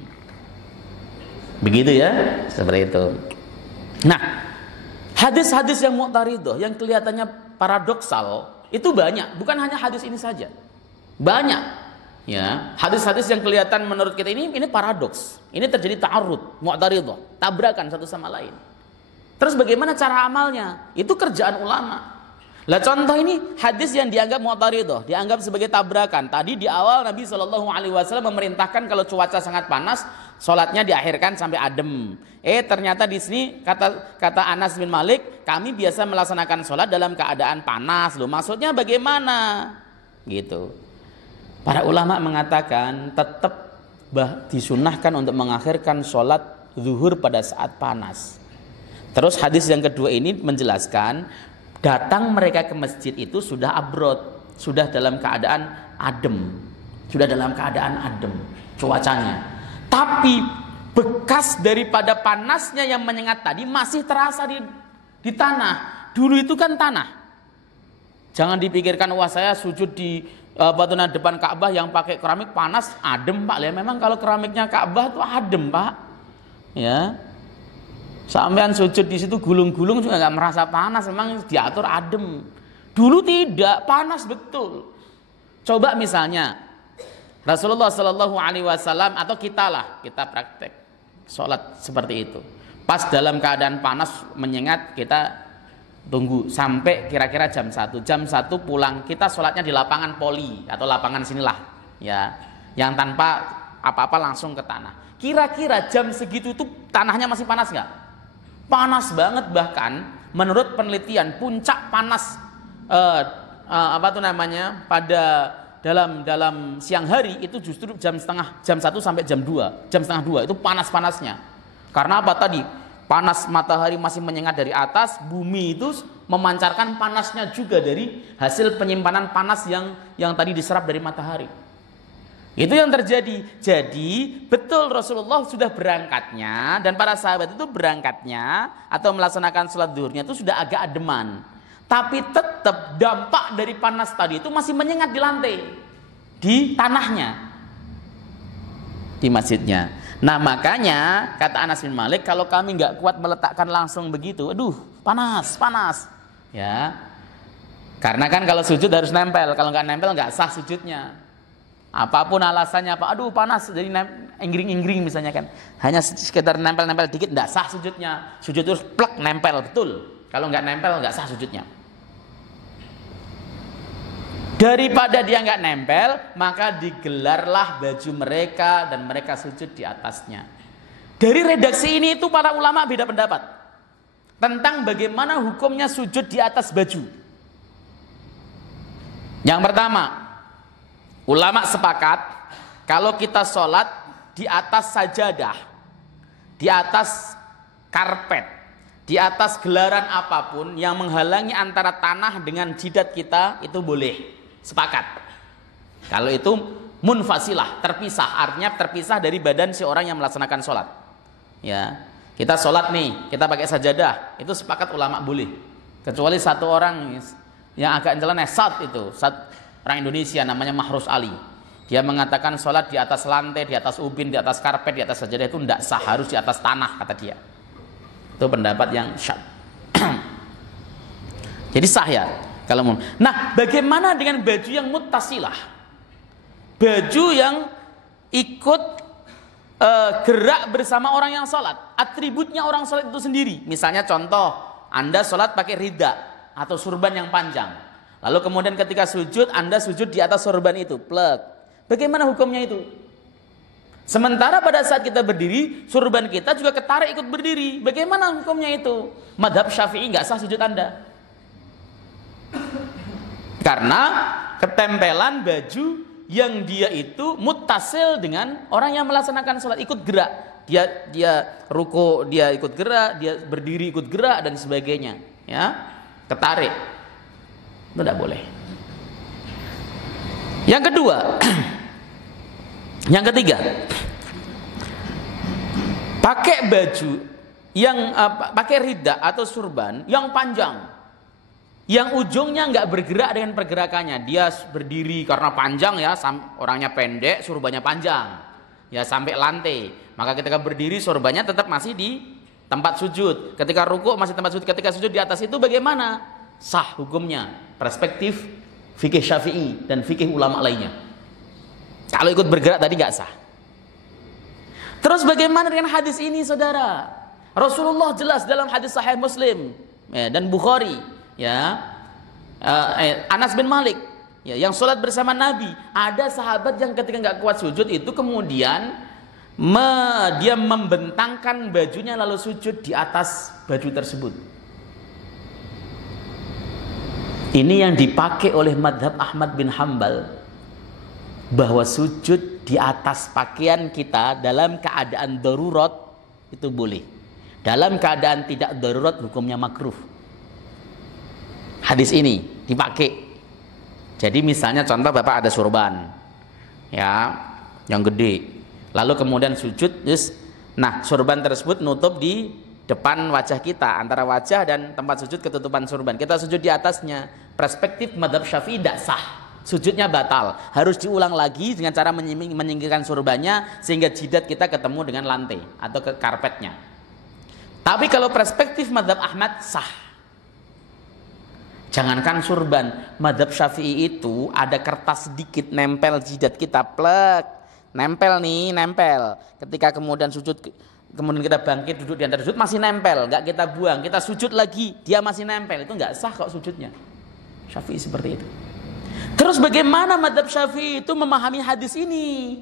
Begitu ya, seperti itu. Nah, hadis-hadis yang mu'taridah, yang kelihatannya paradoksal, itu banyak. Bukan hanya hadis ini saja, banyak. Ya, hadis-hadis yang kelihatan menurut kita ini paradoks. Ini terjadi ta'arud, mu'taridah, tabrakan satu sama lain. Terus bagaimana cara amalnya? Itu kerjaan ulama. Lah contoh ini hadis yang dianggap mu'taridah, dianggap sebagai tabrakan. Tadi di awal Nabi Shallallahu Alaihi Wasallam memerintahkan kalau cuaca sangat panas, sholatnya diakhirkan sampai adem. Ternyata di sini kata Anas bin Malik, kami biasa melaksanakan sholat dalam keadaan panas. Loh, maksudnya bagaimana? Gitu. Para ulama mengatakan tetap disunahkan untuk mengakhirkan sholat zuhur pada saat panas. Terus hadis yang kedua ini menjelaskan, datang mereka ke masjid itu sudah abrod, sudah dalam keadaan adem, cuacanya. Tapi bekas daripada panasnya yang menyengat tadi masih terasa di tanah. Dulu itu kan tanah. Jangan dipikirkan, wah saya sujud di batuan depan Ka'bah yang pakai keramik panas, adem Pak. Ya memang kalau keramiknya Ka'bah itu adem Pak. Ya. Sampean sujud di situ gulung-gulung juga nggak merasa panas, memang diatur adem. Dulu tidak, panas betul. Coba misalnya Rasulullah Shallallahu Alaihi Wasallam atau kita praktek sholat seperti itu. Pas dalam keadaan panas menyengat, kita tunggu sampai kira-kira jam 1. Jam 1 pulang, kita sholatnya di lapangan poli atau lapangan sinilah, ya, yang tanpa apa-apa langsung ke tanah. Kira-kira jam segitu itu tanahnya masih panas nggak? Panas banget, bahkan menurut penelitian puncak panas pada dalam siang hari itu justru jam 1 sampai jam 2, jam setengah 2 itu panas-panasnya. Karena apa tadi? Panas matahari masih menyengat dari atas, bumi itu memancarkan panasnya juga dari hasil penyimpanan panas yang tadi diserap dari matahari. Itu yang terjadi. Jadi betul Rasulullah sudah berangkatnya dan para sahabat itu berangkatnya atau melaksanakan sholat zuhurnya itu sudah agak ademan. Tapi tetap dampak dari panas tadi itu masih menyengat di lantai, di tanahnya, di masjidnya. Nah makanya kata Anas bin Malik, kalau kami nggak kuat meletakkan langsung begitu, aduh panas, ya. Karena kan kalau sujud harus nempel, kalau nggak nempel nggak sah sujudnya. Apapun alasannya apa, aduh panas, jadi inggring misalnya kan, hanya sekedar nempel dikit, nggak sah sujudnya. Sujud terus plek nempel betul. Kalau nggak nempel nggak sah sujudnya. Daripada dia nggak nempel, maka digelarlah baju mereka dan mereka sujud di atasnya. Dari redaksi ini itu para ulama beda pendapat tentang bagaimana hukumnya sujud di atas baju. Yang pertama, ulama sepakat kalau kita sholat di atas sajadah, di atas karpet, di atas gelaran apapun yang menghalangi antara tanah dengan jidat kita, itu boleh. Sepakat. Kalau itu munfasilah, terpisah, artinya terpisah dari badan si orang yang melaksanakan sholat. Ya, kita sholat nih, kita pakai sajadah, itu sepakat ulama boleh. Kecuali satu orang yang agak nyeleneh itu, orang Indonesia namanya Mahrus Ali. Dia mengatakan sholat di atas lantai, di atas ubin, di atas karpet, di atas sajadah itu tidak sah, harus di atas tanah kata dia. Itu pendapat yang syad. Jadi sah ya. Nah, bagaimana dengan baju yang muttasilah? Baju yang ikut gerak bersama orang yang sholat. Atributnya orang sholat itu sendiri. Misalnya contoh, Anda sholat pakai rida atau surban yang panjang. Lalu kemudian ketika sujud, Anda sujud di atas surban itu. Plek. Bagaimana hukumnya itu? Sementara pada saat kita berdiri, surban kita juga ketarik ikut berdiri. Bagaimana hukumnya itu? Madhab Syafi'i nggak sah sujud Anda. Karena ketempelan baju yang dia itu muttasil dengan orang yang melaksanakan sholat, ikut gerak. Dia ruku, dia ikut gerak, dia berdiri ikut gerak dan sebagainya. Ya, ketarik. Itu tidak boleh. Yang kedua, yang ketiga, pakai baju yang pakai rida atau surban yang panjang, yang ujungnya nggak bergerak dengan pergerakannya. Dia berdiri karena panjang ya, orangnya pendek, surbannya panjang ya sampai lantai. Maka ketika berdiri surbannya tetap masih di tempat sujud. Ketika rukuk masih tempat sujud. Ketika sujud di atas itu bagaimana? Sah hukumnya. Perspektif fikih Syafi'i dan fikih ulama lainnya. Kalau ikut bergerak tadi nggak sah. Terus bagaimana dengan hadis ini, saudara? Rasulullah jelas dalam hadis Sahih Muslim ya, dan Bukhari. Ya, Anas bin Malik ya, yang sholat bersama Nabi. Ada sahabat yang ketika nggak kuat sujud itu kemudian dia membentangkan bajunya lalu sujud di atas baju tersebut. Ini yang dipakai oleh madhab Ahmad bin Hambal, bahwa sujud di atas pakaian kita dalam keadaan darurat itu boleh. Dalam keadaan tidak darurat hukumnya makruh. Hadis ini dipakai. Jadi misalnya contoh Bapak ada surban ya yang gede, lalu kemudian sujud, nah surban tersebut nutup di depan wajah kita, antara wajah dan tempat sujud ketutupan surban. Kita sujud di atasnya. Perspektif madhab Syafi'i tidak sah, sujudnya batal, harus diulang lagi dengan cara menyingkirkan surbannya sehingga jidat kita ketemu dengan lantai atau ke karpetnya. Tapi kalau perspektif madhab Ahmad sah. Jangankan surban, madhab Syafi'i itu ada kertas sedikit nempel jidat kita, plek, nempel nih, nempel. Ketika kemudian sujud, kemudian kita bangkit duduk di antara sujud masih nempel, nggak kita buang, kita sujud lagi, dia masih nempel, itu nggak sah kok sujudnya. Syafi'i seperti itu. Terus bagaimana madhab Syafi'i itu memahami hadis ini?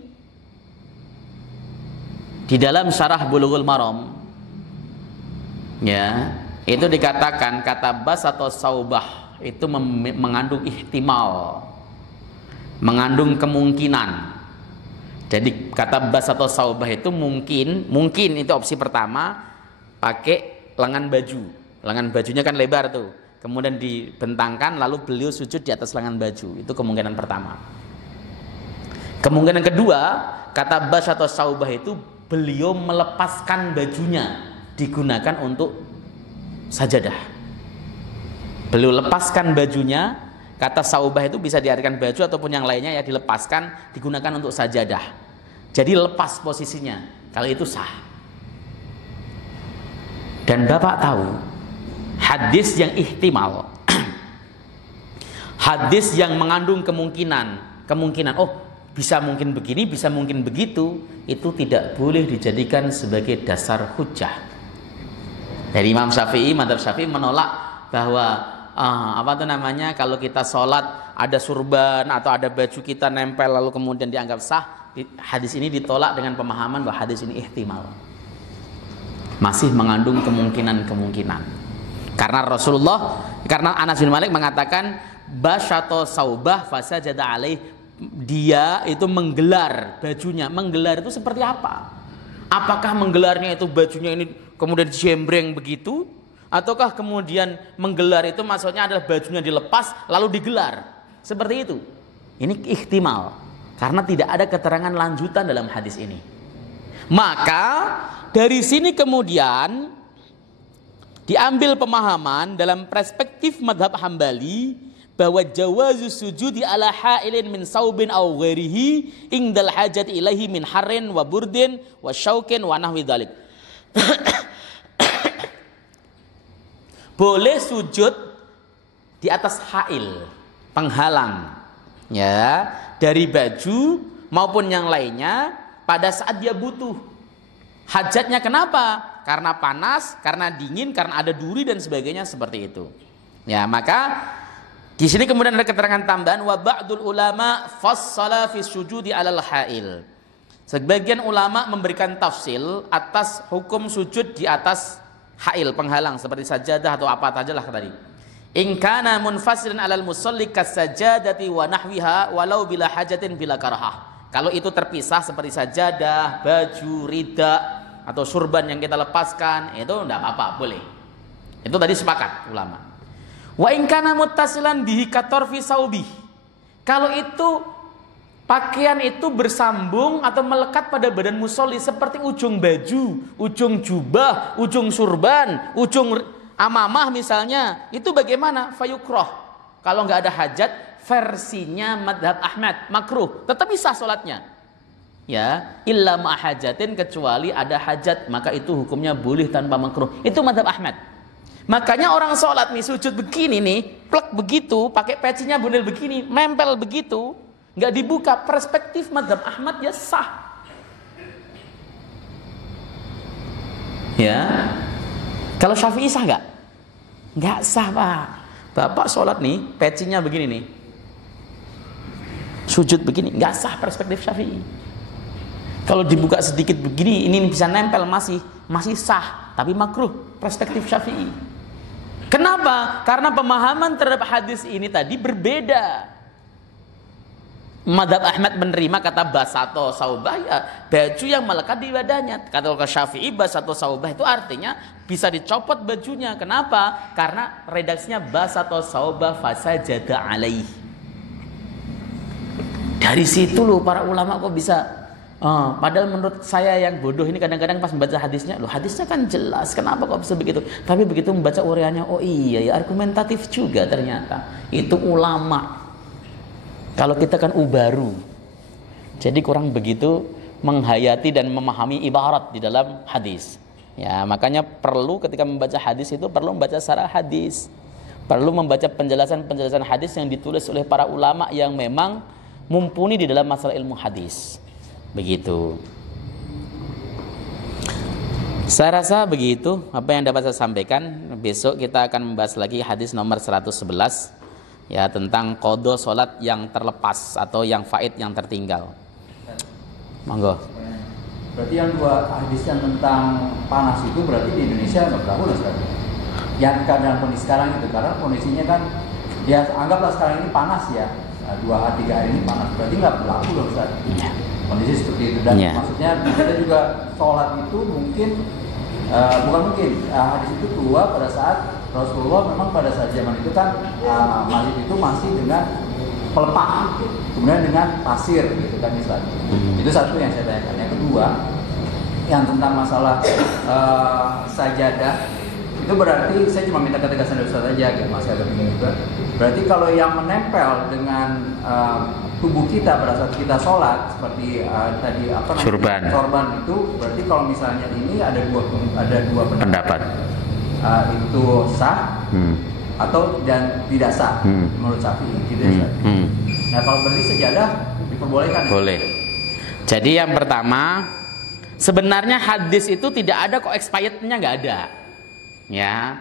Di dalam syarah Bulughul Maram, ya. Itu dikatakan kata bas atau saubah itu mengandung ihtimal, mengandung kemungkinan. Jadi kata bas atau saubah itu mungkin itu opsi pertama, pakai lengan baju. Lengan bajunya kan lebar tuh. kemudian dibentangkan lalu beliau sujud di atas lengan baju. Itu kemungkinan pertama. Kemungkinan kedua, kata Bas atau Saubah itu beliau melepaskan bajunya digunakan untuk sajadah. Beliau lepaskan bajunya, kata Saubah itu bisa diartikan baju ataupun yang lainnya ya, dilepaskan digunakan untuk sajadah. Jadi lepas posisinya. Kalau itu sah. Dan Bapak tahu hadis yang ihtimal, hadis yang mengandung kemungkinan oh bisa mungkin begini, bisa mungkin begitu, itu tidak boleh dijadikan sebagai dasar hujjah. Dari Imam Syafi'i, madzhab Syafi'i menolak bahwa kalau kita sholat ada surban atau ada baju kita nempel lalu kemudian dianggap sah. Hadis ini ditolak dengan pemahaman bahwa hadis ini ihtimal, masih mengandung kemungkinan-kemungkinan. Karena Anas bin Malik mengatakan basyato saubah fasajada alaih, dia itu menggelar bajunya. Menggelar itu seperti apa? Apakah menggelarnya itu bajunya ini kemudian jembreng begitu, ataukah kemudian menggelar itu maksudnya adalah bajunya dilepas lalu digelar seperti itu? Ini ihtimal karena tidak ada keterangan lanjutan dalam hadis ini. Maka dari sini kemudian diambil pemahaman dalam perspektif madhab Hambali bahwa jawazus sujudi ala ha'ilin min saubin aw ghairihi ingdal hajat ilahi min harrin wa burdin wa syaukin wa nahwi dzalik. Boleh sujud di atas ha'il, penghalang ya, dari baju maupun yang lainnya pada saat dia butuh hajatnya. Kenapa? Karena panas, karena dingin, karena ada duri dan sebagainya seperti itu. Ya, maka di sini kemudian ada keterangan tambahan wa ba'dul ulama fassala fi sujudi 'alal ha'il. Sebagian ulama memberikan tafsil atas hukum sujud di atas ha'il, penghalang seperti sajadah atau apa sajalah tadi. In kana munfasilan 'alal musalli kasajadati wa nahwiha walau bila hajatin bila karahah. Kalau itu terpisah seperti sajadah, baju, rida atau surban yang kita lepaskan, itu tidak apa-apa, boleh. Itu tadi sepakat ulama. Wa in kana muttasilan bihi katorfi saubi. Kalau itu pakaian itu bersambung atau melekat pada badan musolli seperti ujung baju, ujung jubah, ujung surban, ujung amamah misalnya, itu bagaimana? Fayukroh. Kalau nggak ada hajat, versinya madhab Ahmad makruh, tetap bisa sholatnya ya, illa ma'hajatin, kecuali ada hajat, maka itu hukumnya boleh tanpa makruh. Itu madhab Ahmad. Makanya orang sholat nih sujud begini nih, plek begitu, pakai pecinya bundel begini, nempel begitu, nggak dibuka, perspektif madhab Ahmad ya sah ya. Kalau Syafi'i sah nggak? Nggak sah Pak. Bapak sholat nih, pecinya begini nih, sujud begini, nggak sah perspektif Syafi'i. Kalau dibuka sedikit begini, ini bisa nempel, masih sah, tapi makruh perspektif Syafi'i. Kenapa? Karena pemahaman terhadap hadis ini tadi berbeda. Madhab Ahmad menerima kata basato saubah ya baju yang melekat di badannya. Kata Syafi'i basato saubah itu artinya bisa dicopot bajunya. Kenapa? Karena redaksinya basato saubah fasajada alaih. Dari situ loh para ulama kok bisa padahal menurut saya yang bodoh ini kadang-kadang pas membaca hadisnya, loh hadisnya kan jelas, kenapa kok bisa begitu? Tapi begitu membaca uraiannya, oh iya ya argumentatif juga ternyata. Itu ulama. Kalau kita kan ubaru. Jadi kurang begitu menghayati dan memahami ibarat di dalam hadis. Ya, makanya perlu ketika membaca hadis itu perlu membaca secara hadis. Perlu membaca penjelasan-penjelasan hadis yang ditulis oleh para ulama yang memang mumpuni di dalam masalah ilmu hadis. Begitu. Saya rasa begitu apa yang dapat saya sampaikan. Besok kita akan membahas lagi hadis nomor 111 ya, tentang qadha salat yang terlepas atau yang faid yang tertinggal. Monggo. Berarti yang dua hadis yang tentang panas itu berarti di Indonesia nggak berlaku lah sekarang. Yang dalam kondisi sekarang itu karena kondisinya kan ya anggaplah sekarang ini panas ya. 2-3 hari ini panas, berarti nggak berlaku loh Ustaz. Kondisi seperti itu dan maksudnya kita juga sholat itu mungkin Bukan mungkin, hadis itu keluar pada saat Rasulullah memang pada saat zaman itu kan masjid itu masih dengan pelepah, kemudian dengan pasir gitu kan misalnya. Itu satu yang saya tanyakan. Yang kedua, yang tentang masalah sajadah, itu berarti saya cuma minta ketegasan dari Ustaz aja, gitu, masih agak bingung juga. Berarti kalau yang menempel dengan tubuh kita pada saat kita sholat seperti tadi apa namanya sorban itu, berarti kalau misalnya ini ada dua pendapat. Itu sah atau dan tidak sah menurut Syafi'i gitu ya. Nah kalau berarti sejadah diperbolehkan. Boleh. Jadi yang pertama, sebenarnya hadis itu tidak ada kok expirednya, nggak ada. Ya,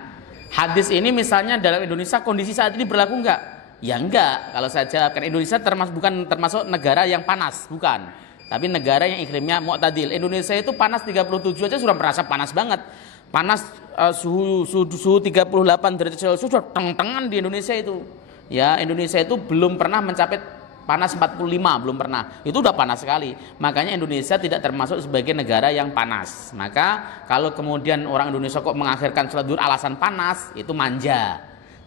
hadis ini misalnya dalam Indonesia kondisi saat ini berlaku nggak? Ya enggak. Kalau saya jawabkan, Indonesia bukan termasuk negara yang panas, bukan. Tapi negara yang iklimnya mu'tadil. Indonesia itu panas 37 aja sudah merasa panas banget. Panas suhu 38 derajat Celcius sudah teng-tengan di Indonesia itu. Ya, Indonesia itu belum pernah mencapai panas 45, belum pernah. Itu udah panas sekali. Makanya Indonesia tidak termasuk sebagai negara yang panas. Maka kalau kemudian orang Indonesia kok mengakhirkan sholat zuhur alasan panas, itu manja.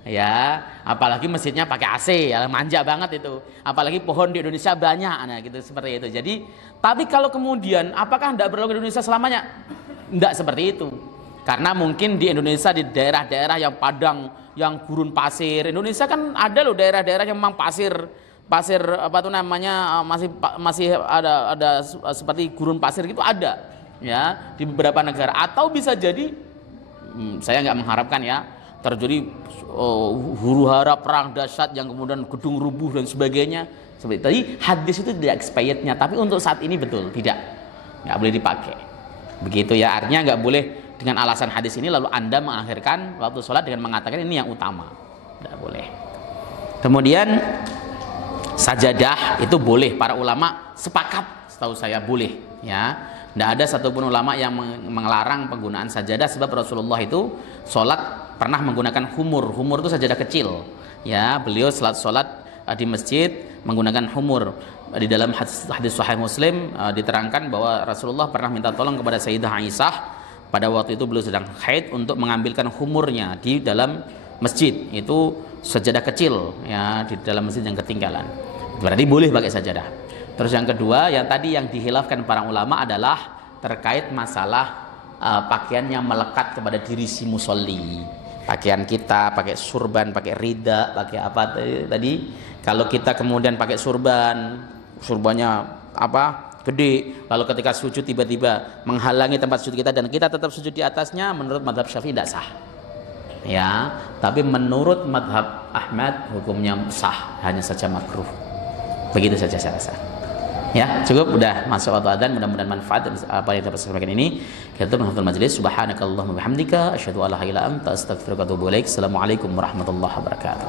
Ya, apalagi masjidnya pakai AC, ya manja banget itu. Apalagi pohon di Indonesia banyak, nah gitu seperti itu. Jadi, tapi kalau kemudian apakah tidak berlaku di Indonesia selamanya? Tidak seperti itu. Karena mungkin di Indonesia di daerah-daerah yang padang, yang gurun pasir. Indonesia kan ada loh daerah-daerah yang memang pasir apa tuh namanya masih ada seperti gurun pasir gitu ada ya di beberapa negara. Atau bisa jadi saya nggak mengharapkan ya terjadi huru-hara perang dahsyat yang kemudian gedung rubuh dan sebagainya. Seperti tadi hadis itu tidak expirednya, tapi untuk saat ini betul nggak boleh dipakai. Begitu ya, artinya nggak boleh dengan alasan hadis ini lalu Anda mengakhirkan waktu sholat dengan mengatakan ini yang utama, nggak boleh. Kemudian sajadah itu boleh, para ulama sepakat setahu saya boleh ya. Tidak ada satupun ulama yang melarang penggunaan sajadah, sebab Rasulullah itu sholat pernah menggunakan humur. Humur itu sajadah kecil ya. Beliau sholat di masjid menggunakan humur. Di dalam hadis Sahih Muslim diterangkan bahwa Rasulullah pernah minta tolong kepada Sayyidah Aisyah pada waktu itu beliau sedang haid untuk mengambilkan humurnya di dalam masjid. Itu sajadah kecil ya di dalam masjid yang ketinggalan. Berarti boleh pakai sajadah. Terus yang kedua, yang tadi yang dihilafkan para ulama adalah terkait masalah pakaian yang melekat kepada diri si musolli. Pakaian kita, pakai surban, pakai rida, pakai apa tadi? Kalau kita kemudian pakai surbannya apa? Gede. Lalu ketika sujud tiba-tiba menghalangi tempat sujud kita dan kita tetap sujud di atasnya, menurut mazhab Syafi'i tidak sah. Ya, tapi menurut mazhab Ahmad hukumnya sah, hanya saja makruh. Begitu saja saya rasa. Ya, cukup udah masuk waktu adzan, mudah-mudahan manfaat apa yang dapat saya sampaikan ini. Kita tutup majelis. Subhanakallahumma bihamdika asyhadu an la ilaha illa anta astaghfiruka wa atubu ilaik. Assalamualaikum warahmatullahi wabarakatuh.